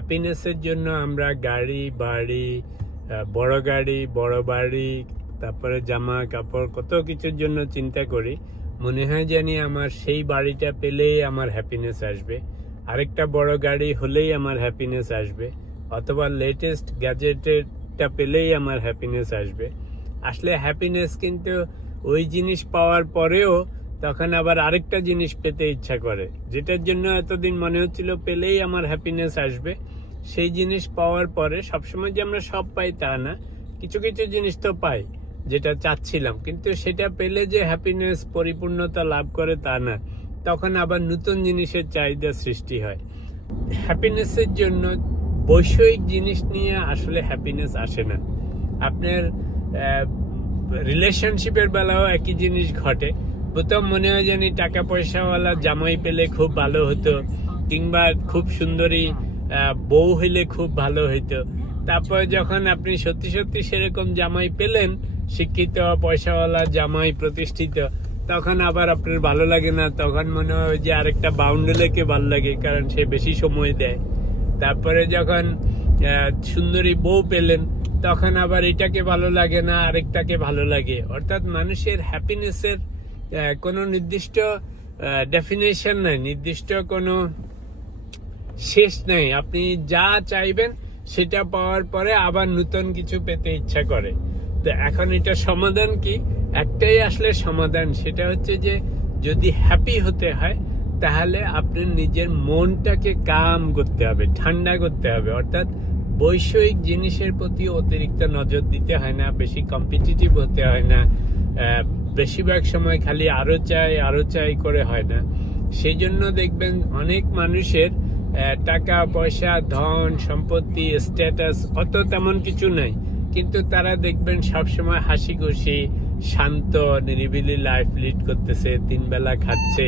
হ্যাপিনেসের জন্য আমরা গাড়ি বাড়ি, বড় গাড়ি বড় বাড়ি, তারপরে জামা কাপড় কত কিছুর জন্য চিন্তা করি। মনে হয় জানি আমার সেই বাড়িটা পেলেই আমার হ্যাপিনেস আসবে, আরেকটা বড় গাড়ি হলেই আমার হ্যাপিনেস আসবে, অথবা লেটেস্ট গ্যাজেটেরটা পেলেই আমার হ্যাপিনেস আসবে। আসলে হ্যাপিনেস কিন্তু ওই জিনিস পাওয়ার পরেও তখন আবার আরেকটা জিনিস পেতে ইচ্ছা করে, যেটার জন্য এতদিন মনে হচ্ছিল পেলেই আমার হ্যাপিনেস আসবে। সেই জিনিস পাওয়ার পরে সবসময় যে আমরা সব পাই তা না, কিছু কিছু জিনিস তো পাই যেটা চাচ্ছিলাম, কিন্তু সেটা পেলে যে হ্যাপিনেস পরিপূর্ণতা লাভ করে তা না, তখন আবার নতুন জিনিসের চাহিদা সৃষ্টি হয়। হ্যাপিনেসের জন্য বৈষয়িক জিনিস নিয়ে আসলে হ্যাপিনেস আসে না। আপনার রিলেশনশিপের বেলাও একই জিনিস ঘটে। প্রথম মনে হয় জানি টাকা পয়সাওয়ালা জামাই পেলে খুব ভালো হতো, কিংবা খুব সুন্দরী বউ হইলে খুব ভালো হইতো। তারপর যখন আপনি সত্যি সত্যি সেরকম জামাই পেলেন, শিক্ষিত পয়সাওয়ালা জামাই প্রতিষ্ঠিত, তখন আবার আপনার ভালো লাগে না। তখন মনে হয় যে আরেকটা বাউন্ডুলেকে ভালো লাগে, কারণ সে বেশি সময় দেয়। তারপরে যখন সুন্দরী বউ পেলেন, তখন আবার এটাকে ভালো লাগে না, আরেকটাকে ভালো লাগে। অর্থাৎ মানুষের হ্যাপিনেসের কোনো নির্দিষ্ট ডেফিনেশন নাই, নির্দিষ্ট কোনো শেষ নেই। আপনি যা চাইবেন সেটা পাওয়ার পরে আবার নতুন কিছু পেতে ইচ্ছা করে। তো এখন এটা সমাধান কি? একটাই আসলে সমাধান, সেটা হচ্ছে যে যদি হ্যাপি হতে হয় তাহলে আপনার নিজের মনটাকে কাম করতে হবে, ঠান্ডা করতে হবে। অর্থাৎ বৈষয়িক জিনিসের প্রতি অতিরিক্ত নজর দিতে হয় না, বেশি কম্পিটিটিভ হতে হয় না, বেশিরভাগ সময় খালি আরো চাই করে হয় না। সেই জন্য দেখবেন অনেক মানুষের টাকা পয়সা, ধন সম্পত্তি, স্ট্যাটাস অত তেমন কিছু নাই, কিন্তু তারা দেখবেন সবসময় হাসি খুশি, শান্ত নিরিবিলি লাইফ লিড করতেছে, 3 বেলা খাচ্ছে,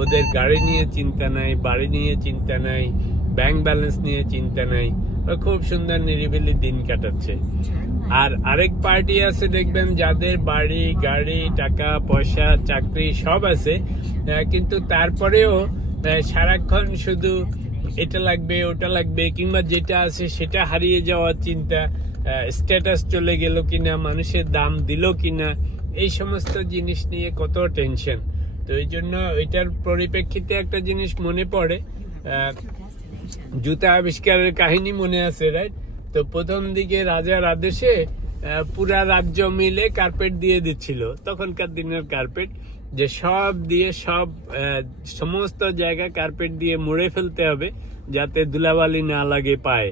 ওদের গাড়ি নিয়ে চিন্তা নাই, বাড়ি নিয়ে চিন্তা নাই, ব্যাংক ব্যালেন্স নিয়ে চিন্তা নাই, খুব সুন্দর নিরিবিলি দিন কাটাচ্ছে। আর আরেক পার্টি আছে দেখবেন যাদের বাড়ি গাড়ি টাকা পয়সা চাকরি সব আছে, কিন্তু তারপরেও সারাক্ষণ শুধু এটা লাগবে ওটা লাগবে, কিংবা যেটা আছে সেটা হারিয়ে যাওয়ার চিন্তা, স্ট্যাটাস চলে গেল কিনা, মানুষের দাম দিল কিনা, এই সমস্ত জিনিস নিয়ে কত টেনশন। তো এই জন্য এটার পরিপ্রেক্ষিতে একটা জিনিস মনে পড়ে, জুতা আবিষ্কারের কাহিনী মনে আছে, রাইট? তো প্রথম দিকে রাজার আদেশে পুরা রাজ্য মিলে কার্পেট দিয়ে দিচ্ছিল, তখনকার দিনের কার্পেট, যে সব দিয়ে সমস্ত জায়গা কার্পেট দিয়ে মুড়ে ফেলতে হবে যাতে ধুলাবালি না লাগে পায়ে।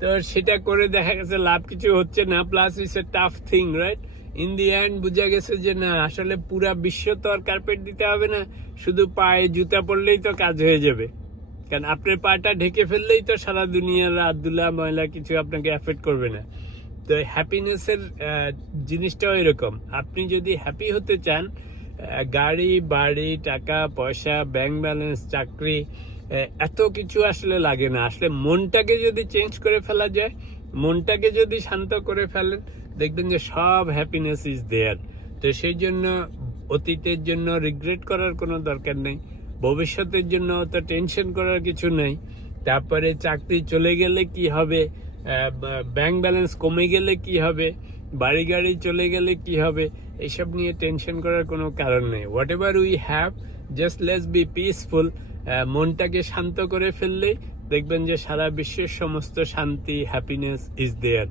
তো সেটা করে দেখা গেছে লাভ কিছু হচ্ছে না, plus it's a tough thing, right? In the end বোঝা গেছে যে না, আসলে পুরা বিশ্ব তো আর কার্পেট দিতে হবে না, শুধু পায়ে জুতা পরলেই তো কাজ হয়ে যাবে। কারণ আপনার পাটা ঢেকে ফেললেই তো সারা দুনিয়ার ধুলা ময়লা কিছু আপনাকে এফেক্ট করবে না। তো হ্যাপিনেসের জিনিসটাও এরকম। আপনি যদি হ্যাপি হতে চান, গাড়ি বাড়ি টাকা পয়সা ব্যাংক ব্যালেন্স চাকরি এত কিছু আসলে লাগে না। আসলে মনটাকে যদি চেঞ্জ করে ফেলা যায়, মনটাকে যদি শান্ত করে ফেলেন, দেখবেন যে সব হ্যাপিনেস ইজ দেয়ার। তো সেই জন্য অতীতের জন্য রিগ্রেট করার কোনো দরকার নেই, ভবিষ্যতের জন্য তো টেনশন করার কিছু নাই। তারপরে চাকরি চলে গেলে কি হবে, ব্যাংক ব্যালেন্স কমে গেলে কি হবে, বাড়ি গাড়ি চলে গেলে কি হবে, এইসব নিয়ে টেনশন করার কোনো কারণ নেই। What ever we have, just let's be peaceful. মনটাকে শান্ত করে ফেললেই দেখবেন যে সারা বিশ্বের সমস্ত শান্তি হ্যাপিনেস ইজ দেয়ার।